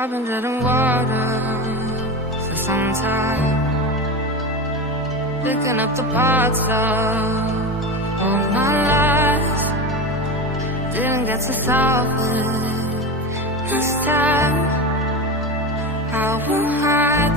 I've been treading water for some time, picking up the parts of all my life. Didn't get to solve it this time. How will I